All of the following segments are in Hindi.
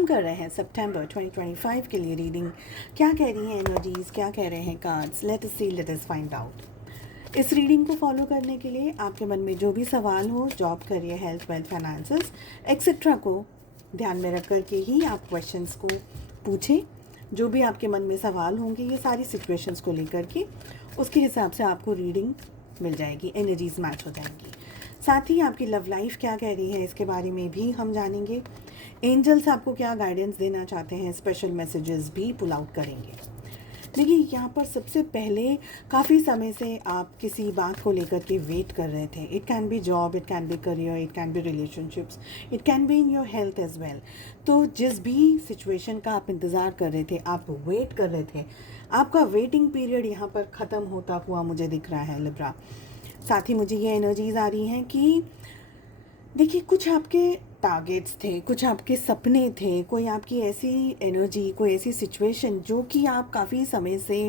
हम कर रहे हैं सितंबर 2025 के लिए रीडिंग। क्या कह रही हैं एनर्जीज, क्या कह रहे हैं कार्ड्स, लेट अस सी, लेट अस फाइंड आउट। इस रीडिंग को फॉलो करने के लिए आपके मन में जो भी सवाल हो, job, career, health, wealth, finances etcetera को ध्यान में रख कर के ही आप क्वेश्चंस को पूछें। जो भी आपके मन में सवाल होंगे ये सारी सिचुएशंस को लेकर के उसके हिसाब से आपको रीडिंग मिल जाएगी, एनर्जीज मैच हो जाएंगी। साथ ही आपकी लव लाइफ क्या कह रही है इसके बारे में भी हम जानेंगे। एंजल्स आपको क्या गाइडेंस देना चाहते हैं, स्पेशल मैसेजेस भी पुल आउट करेंगे। देखिए यहाँ पर सबसे पहले काफ़ी समय से आप किसी बात को लेकर के वेट कर रहे थे। It can be job, it can be career, it can be relationships, it can be in your health as well. तो जिस भी सिचुएशन का आप इंतज़ार कर रहे थे, आप वेट कर रहे थे, आपका वेटिंग पीरियड यहाँ पर ख़त्म होता हुआ मुझे दिख रहा है लिब्रा। साथ ही मुझे ये एनर्जीज आ रही हैं कि देखिए कुछ आपके टारगेट्स थे, कुछ आपके सपने थे, कोई आपकी ऐसी एनर्जी, कोई ऐसी सिचुएशन जो कि आप काफ़ी समय से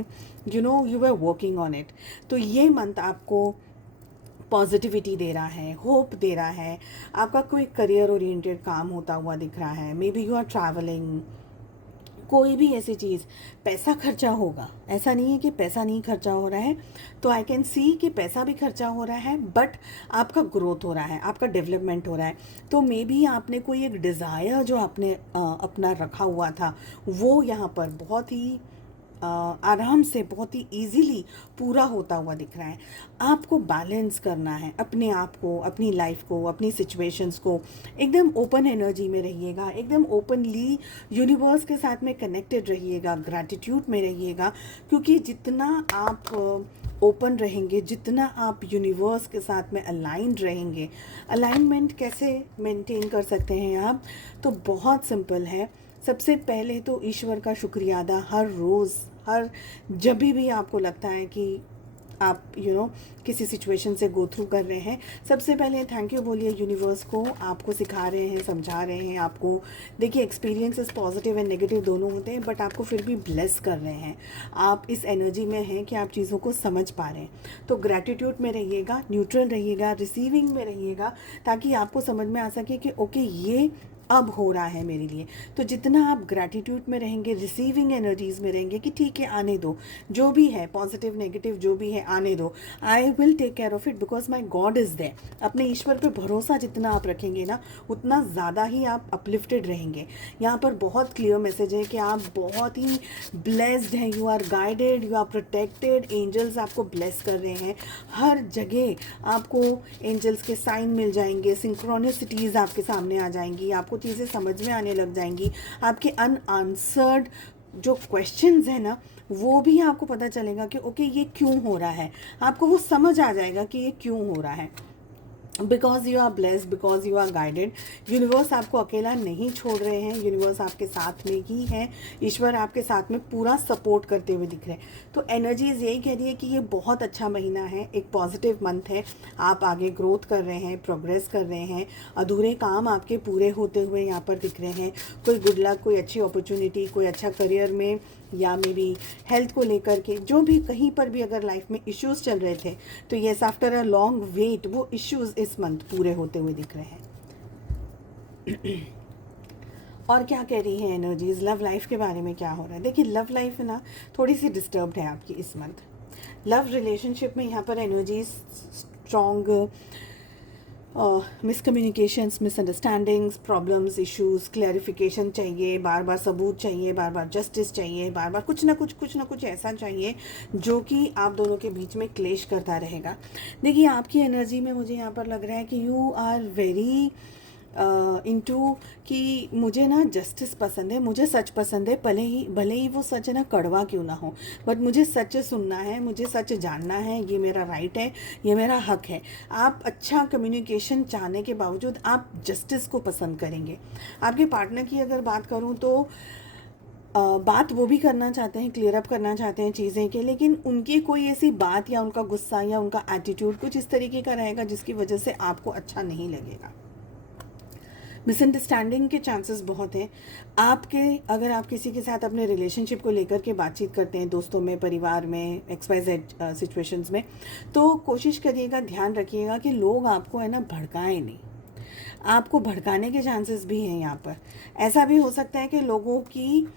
you were working on it. तो ये मंथ आपको पॉजिटिविटी दे रहा है, होप दे रहा है। आपका कोई करियर ओरिएंटेड काम होता हुआ दिख रहा है। Maybe you are travelling, कोई भी ऐसी चीज़। पैसा खर्चा होगा, ऐसा नहीं है कि पैसा नहीं खर्चा हो रहा है। तो आई कैन सी कि पैसा भी खर्चा हो रहा है, बट आपका ग्रोथ हो रहा है, आपका डेवलपमेंट हो रहा है। तो मे बी आपने कोई एक डिज़ायर जो आपने अपना रखा हुआ था वो यहाँ पर बहुत ही आराम से, बहुत ही इजीली पूरा होता हुआ दिख रहा है। आपको बैलेंस करना है अपने आप को, अपनी लाइफ को, अपनी सिचुएशंस को। एकदम ओपन एनर्जी में रहिएगा, एकदम ओपनली यूनिवर्स के साथ में कनेक्टेड रहिएगा, ग्रैटिट्यूड में रहिएगा। क्योंकि जितना आप ओपन रहेंगे, जितना आप यूनिवर्स के साथ में अलाइंड रहेंगे। अलाइनमेंट कैसे मेंटेन कर सकते हैं आप? तो बहुत सिंपल है। सबसे पहले तो ईश्वर का शुक्रिया अदा हर रोज़, हर जब भी आपको लगता है कि आप किसी सिचुएशन से गो थ्रू कर रहे हैं, सबसे पहले थैंक यू बोलिए यूनिवर्स को। आपको सिखा रहे हैं, समझा रहे हैं आपको। देखिए एक्सपीरियंसेस पॉजिटिव एंड नेगेटिव दोनों होते हैं, बट आपको फिर भी ब्लेस कर रहे हैं। आप इस एनर्जी में हैं कि आप चीज़ों को समझ पा रहे हैं। तो ग्रैटिट्यूड में रहिएगा, न्यूट्रल रहिएगा, रिसीविंग में रहिएगा, ताकि आपको समझ में आ सके कि ओके ये अब हो रहा है मेरे लिए। तो जितना आप ग्रैटिट्यूड में रहेंगे, रिसीविंग एनर्जीज़ में रहेंगे कि ठीक है आने दो, जो भी है पॉजिटिव नेगेटिव जो भी है आने दो, I will take care of it because my God is there. अपने ईश्वर पे भरोसा जितना आप रखेंगे ना, उतना ज़्यादा ही आप अपलिफ्टेड रहेंगे। यहाँ पर बहुत क्लियर मैसेज है कि आप बहुत ही ब्लेस्ड हैं, you are guided, you are protected. Angels आपको ब्लेस कर रहे हैं। हर जगह आपको एंजल्स के साइन मिल जाएंगे, सिंक्रोनिसिटीज़ आपके सामने आ जाएंगी, आपको चीज़ें समझ में आने लग जाएंगी। आपके अनआंसर्ड जो क्वेश्चंस हैं ना, वो भी आपको पता चलेगा कि ओके ये क्यों हो रहा है। आपको वो समझ आ जाएगा कि ये क्यों हो रहा है। Because you are blessed, because you are guided. Universe आपको अकेला नहीं छोड़ रहे हैं, यूनिवर्स आपके साथ में ही है। ईश्वर आपके साथ में पूरा सपोर्ट करते हुए दिख रहे हैं। तो एनर्जीज यही कह रही है कि ये बहुत अच्छा महीना है, एक पॉजिटिव मंथ है। आप आगे ग्रोथ कर रहे हैं, प्रोग्रेस कर रहे हैं, अधूरे काम आपके पूरे होते हुए यहाँ पर दिख रहे हैं। कोई गुड लक, कोई अच्छी अपॉर्चुनिटी, कोई अच्छा करियर में, या मे बी हेल्थ को लेकर के, जो भी कहीं पर भी अगर लाइफ में इश्यूज़ चल रहे थे, तो yes after a long wait वो इश्यूज़ इस मंथ पूरे होते हुए दिख रहे हैं। और क्या कह रही है एनर्जीज लव लाइफ के बारे में, क्या हो रहा है? देखिए लव लाइफ है ना, थोड़ी सी डिस्टर्ब्ड है आपकी इस मंथ। लव रिलेशनशिप में यहाँ पर energies strong miscommunications, misunderstandings, problems, issues, clarification चाहिए, बार बार सबूत चाहिए, बार बार जस्टिस चाहिए, बार बार कुछ ना कुछ ऐसा चाहिए जो कि आप दोनों के बीच में क्लेश करता रहेगा। देखिए आपकी एनर्जी में मुझे यहाँ पर लग रहा है कि यू आर वेरी इनटू कि मुझे ना जस्टिस पसंद है, मुझे सच पसंद है, भले ही वो सच है ना कड़वा क्यों ना हो, बट मुझे सच सुनना है, मुझे सच जानना है, ये मेरा राइट है, ये मेरा हक है। आप अच्छा कम्युनिकेशन चाहने के बावजूद आप जस्टिस को पसंद करेंगे। आपके पार्टनर की अगर बात करूँ तो बात वो भी करना चाहते हैं, क्लियर अप करना चाहते हैं चीज़ें के, लेकिन उनकी कोई ऐसी बात या उनका गुस्सा या उनका एटीट्यूड कुछ इस तरीके का रहेगा जिसकी वजह से आपको अच्छा नहीं लगेगा। मिसअंडरस्टैंडिंग के चांसेस बहुत हैं आपके। अगर आप किसी के साथ अपने रिलेशनशिप को लेकर के बातचीत करते हैं, दोस्तों में, परिवार में, XYZ सिचुएशंस में, तो कोशिश करिएगा, ध्यान रखिएगा कि लोग आपको है ना भड़काएं नहीं। आपको भड़काने के चांसेस भी हैं यहाँ पर। ऐसा भी हो सकता है कि लोगों की,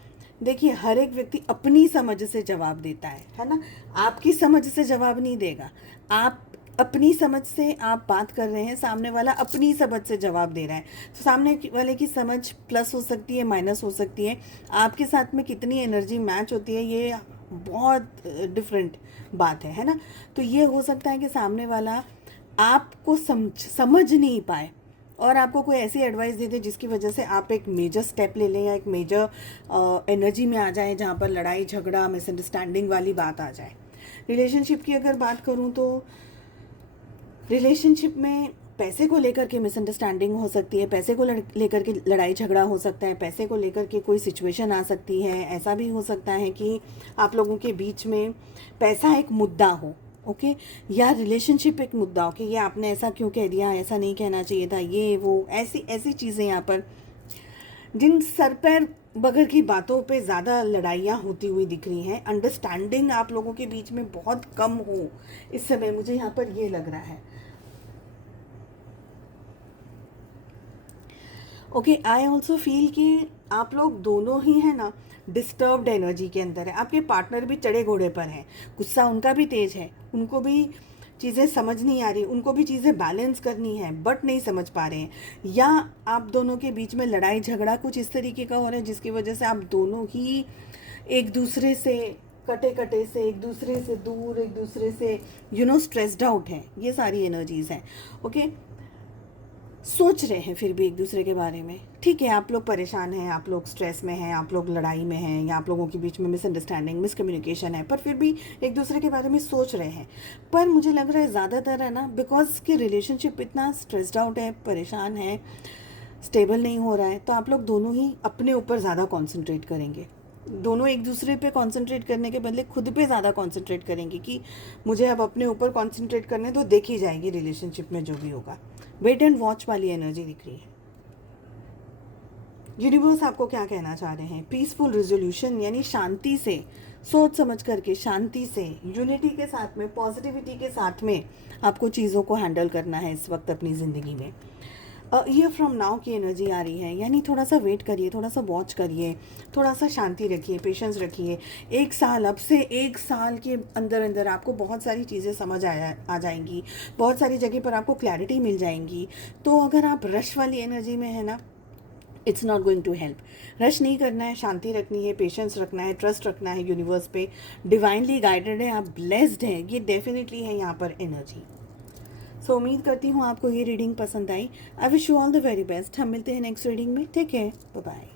देखिए हर एक व्यक्ति अपनी समझ से जवाब देता है ना, आपकी समझ से जवाब नहीं देगा। आप अपनी समझ से आप बात कर रहे हैं, सामने वाला अपनी समझ से जवाब दे रहा है। तो सामने वाले की समझ प्लस हो सकती है, माइनस हो सकती है। आपके साथ में कितनी एनर्जी मैच होती है ये बहुत डिफरेंट बात है ना। तो ये हो सकता है कि सामने वाला आपको समझ नहीं पाए और आपको कोई ऐसी एडवाइस दे दे जिसकी वजह से आप एक मेजर स्टेप ले लें या एक मेजर एनर्जी में आ जाए जहाँ पर लड़ाई झगड़ा मिसअंडरस्टैंडिंग वाली बात आ जाए। रिलेशनशिप की अगर बात करूँ तो रिलेशनशिप में पैसे को लेकर के मिसअंडरस्टैंडिंग हो सकती है, पैसे को लेकर के लड़ाई झगड़ा हो सकता है, पैसे को लेकर के कोई सिचुएशन आ सकती है। ऐसा भी हो सकता है कि आप लोगों के बीच में पैसा एक मुद्दा हो, ओके, या रिलेशनशिप एक मुद्दा हो कि ये आपने ऐसा क्यों कह दिया, ऐसा नहीं कहना चाहिए था, ये वो ऐसी ऐसी चीज़ें यहाँ पर जिन सर पैर बगैर की बातों पे ज़्यादा लड़ाइयाँ होती हुई दिख रही हैं। अंडरस्टैंडिंग आप लोगों के बीच में बहुत कम हो इस समय, मुझे यहाँ पर ये लग रहा है। ओके, आई ऑल्सो फील कि आप लोग दोनों ही है ना डिस्टर्ब्ड एनर्जी के अंदर है। आपके पार्टनर भी चढ़े घोड़े पर हैं, गुस्सा उनका भी तेज है, उनको भी चीज़ें समझ नहीं आ रही, उनको भी चीज़ें बैलेंस करनी है बट नहीं समझ पा रहे हैं। या आप दोनों के बीच में लड़ाई झगड़ा कुछ इस तरीके का हो रहा है जिसकी वजह से आप दोनों ही एक दूसरे से कटे कटे से, एक दूसरे से दूर, एक दूसरे से स्ट्रेस्ड आउट हैं। ये सारी एनर्जीज़ हैं। ओके, सोच रहे हैं फिर भी एक दूसरे के बारे में। ठीक है, आप लोग परेशान हैं, आप लोग स्ट्रेस में हैं, आप लोग लड़ाई में हैं, या आप लोगों के बीच में मिसअंडरस्टैंडिंग मिसकम्युनिकेशन है, पर फिर भी एक दूसरे के बारे में सोच रहे हैं। पर मुझे लग रहा है ज़्यादातर है ना, बिकॉज कि रिलेशनशिप इतना स्ट्रेस्ड आउट है, परेशान है, स्टेबल नहीं हो रहा है, तो आप लोग दोनों ही अपने ऊपर ज़्यादा कॉन्सेंट्रेट करेंगे। दोनों एक दूसरे पे कंसंट्रेट करने के बदले खुद पे ज़्यादा कंसंट्रेट करेंगे कि मुझे अब अपने ऊपर कंसंट्रेट करने तो देखी जाएगी रिलेशनशिप में जो भी होगा। वेट एंड वॉच वाली एनर्जी दिख रही है। यूनिवर्स आपको क्या कहना चाह रहे हैं? पीसफुल रिजोल्यूशन, यानी शांति से, सोच समझ करके, शांति से, यूनिटी के साथ में, पॉजिटिविटी के साथ में आपको चीज़ों को हैंडल करना है इस वक्त अपनी ज़िंदगी में। ईयर फ्रॉम नाउ की एनर्जी आ रही है, यानी थोड़ा सा वेट करिए, थोड़ा सा वॉच करिए, थोड़ा सा शांति रखिए, पेशेंस रखिए। एक साल, अब से एक साल के अंदर अंदर आपको बहुत सारी चीज़ें समझ आ जाएंगी, बहुत सारी जगह पर आपको क्लैरिटी मिल जाएंगी। तो अगर आप रश वाली एनर्जी में है ना, it's not going to help. Rush नहीं करना है, शांति रखनी है, पेशेंस रखना है, ट्रस्ट रखना है यूनिवर्स पे। डिवाइनली गाइडेड है, आप ब्लेस्ड हैं, ये डेफिनेटली है यहाँ पर एनर्जी। सो उम्मीद करती हूँ आपको ये रीडिंग पसंद आई। I wish you all the very best. हम मिलते हैं नेक्स्ट रीडिंग में। Take care, bye bye.